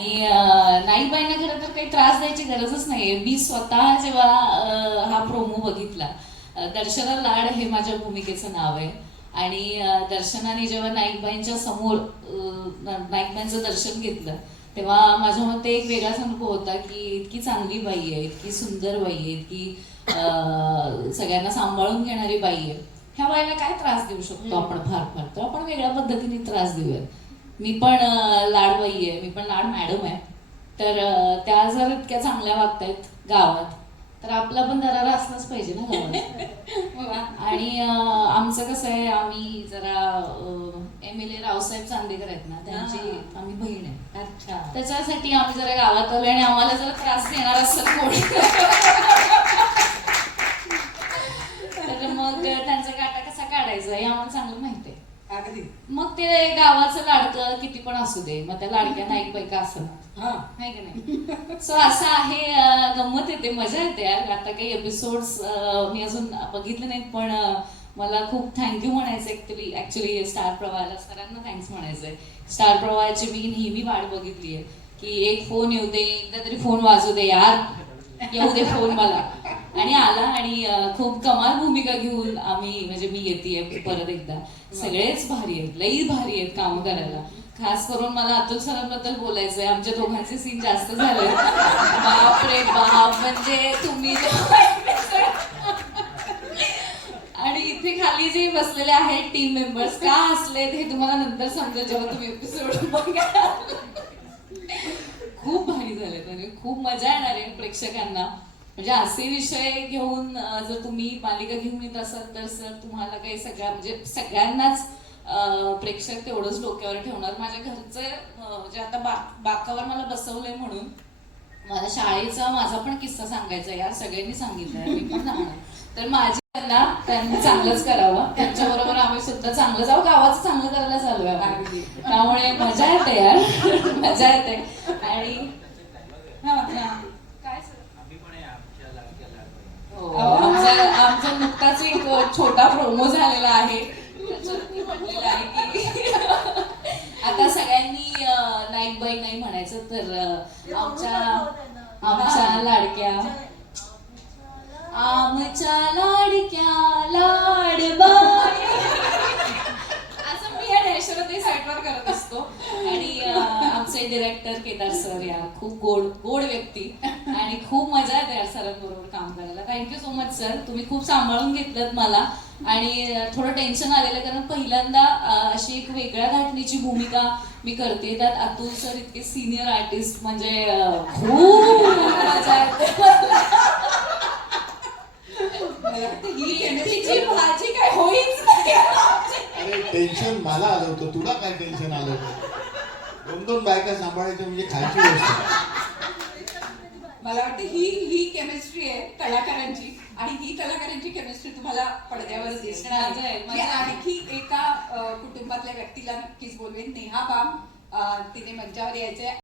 आणि नाईकबाईंना खरं तर काही त्रास द्यायची गरजच नाहीये. मी स्वतः जेव्हा हा प्रोमो बघितला, दर्शना लाड हे माझ्या भूमिकेचं नाव आहे. आणि दर्शनाने जेव्हा नाईकबाईंच्या समोर नाईकबाईंचं दर्शन घेतलं, तेव्हा माझ्या मते एक वेगळाच अनुभव होता की इतकी चांगली बाई आहे, इतकी सुंदर बाई आहे, इतकी सगळ्यांना सांभाळून घेणारी बाई आहे. ह्या बाईला काय त्रास देऊ शकतो आपण? फार फार तर आपण वेगळ्या पद्धतीने त्रास देऊया. मी पण लाडबाई आहे, मी पण लाड मॅडम आहे. तर त्या जर इतक्या चांगल्या वागतायत गावात, तर आपला पण दरारा असलाच पाहिजे ना गावात. आणि आमचं कसं आहे, आम्ही जरा MLA रावसाहेब चांदेकर आहेत ना, त्यांची आम्ही बहीण आहे. अच्छा, त्याच्यासाठी आम्ही जरा गावात आलो आणि आम्हाला जरा त्रास देणार असेल कोणी तर मग त्यांचा काटा कसा काढायचा हे आम्हाला चांगलं माहिती आहे. अगदी. मग ते गावाचं लाडकं किती पण असू दे, मग त्या लाडक्या नाईक बाई का असं नाही का नाही. सो असं आहे, गंमत येते, मजा येते यार. आता काही एपिसोड्स मी अजून बघितले नाहीत, पण मला खूप थँक्यू म्हणायचं ऍक्च्युली स्टार प्रवाहाला, सरांना थँक्स म्हणायचंय. स्टार प्रवाहाची मी नेहमी वाट बघितली आहे की एक फोन येऊ दे, एकदा तरी फोन वाजू दे यार, येऊ दे फोन मला. आणि आला, आणि खूप कमाल भूमिका घेऊन आम्ही, म्हणजे मी येते परत एकदा. सगळेच भारी आहेत, लई भारी आहेत काम करायला. खास करून मला अतुल सरांबद्दल बोलायचंय. आमच्या दोघांचे सीन जास्त झाले, बाप रे बाप. म्हणजे तुम्ही आणि इथे खाली जे बसलेले आहेत टीम मेंबर्स का हसलेत हे तुम्हाला नंतर समजेल जेव्हा तुम्ही एपिसोड बघा. खूप भारी झाले, म्हणजे खूप मजा येणार आहे प्रेक्षकांना. म्हणजे असे विषय घेऊन जर तुम्ही मालिका घेऊन येत असाल तर सर तुम्हाला काही म्हणजे सगळ्यांनाच प्रेक्षक तेवढंच डोक्यावर ठेवणार. माझ्या घरचं म्हणजे आता बाकावर मला बसवलंय म्हणून माझ्या शाळेचा माझा पण किस्सा सांगायचा यार. सगळ्यांनी सांगितलंय, मी पण सांगणार. तर माझी त्यांनी चांगलंच करावं, त्यांच्याबरोबर आम्ही सुद्धा चांगलं जाऊ, गावाचं चांगलं करायला चालू आहे. त्यामुळे मजा येते यार, मजा येते. आणि काय आमचा नुकताच एक छोटा प्रोमो झालेला आहे, त्याच्यात म्हटलेलं आहे की आता सगळ्यांनी नाईकबाई नाही म्हणायचं, तर आमच्या लाडक्या, आमच्या लाडक्या लाडबाई असं मी या नॅशनल साईटवर करत असतो. आणि आमचे डिरेक्टर केदार सर यार, खूप गोड व्यक्ती, आणि खूप मजा येते यार सरांबरोबर काम करायला. थँक्यू सो मच सर, तुम्ही खूप सांभाळून घेतलं मला. आणि थोडं टेन्शन आलेलं, कारण पहिल्यांदा अशी एक वेगळ्या घटनेची भूमिका मी करते, त्यात अतुल सर इतके सिनियर आर्टिस्ट, म्हणजे खूप मजा येते. भाजी काय होईच नाही. अरे टेन्शन मला आलं होतं, तुला काय टेन्शन आलं होतं? दोन बायका सांभाळायचं म्हणजे खायची गोष्ट. मला वाटतं ही केमिस्ट्री आहे कलाकारांची, आणि ही कलाकारांची केमिस्ट्री तुम्हाला पडद्यावर दिसणार आहे. आणखी एका कुटुंबातल्या व्यक्तीला नक्कीच बोलवेन, नेहा बाम, तिने मंचावर यायचंय.